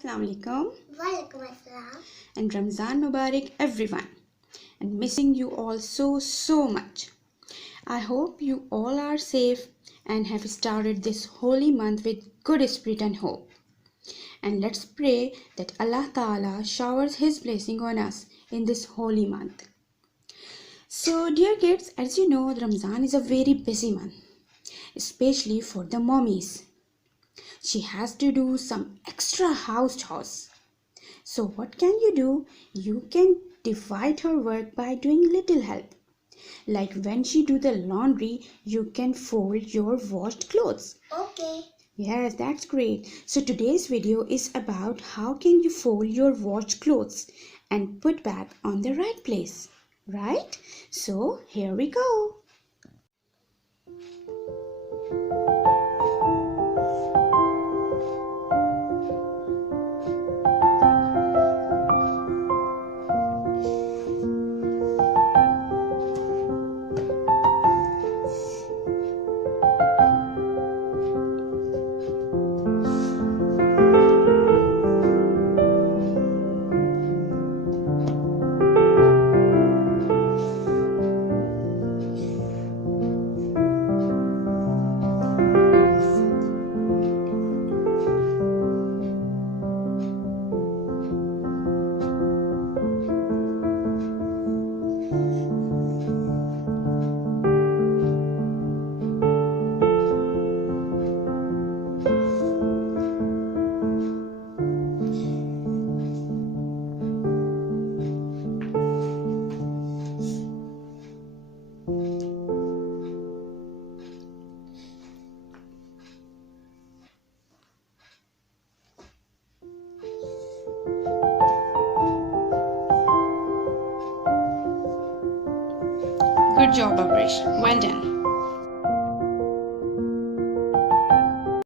Assalamu alaikum Walaikum assalam. and Ramzan Mubarak everyone, and missing you all so much. I hope you all are safe and have started this holy month with good spirit and hope. And let's pray that Allah Ta'ala showers His blessing on us in this holy month. So, dear kids, as you know, Ramzan is a very busy month, especially for the mommies. She has to do some extra house chores. So, what can you do? You can divide her work by doing little help. Like when she do the laundry, you can fold your washed clothes. Okay. Yes, that's great. So today's video is about how can you fold your washed clothes and put back on the right place, right? So here we go. Good job, Abrish. Well done.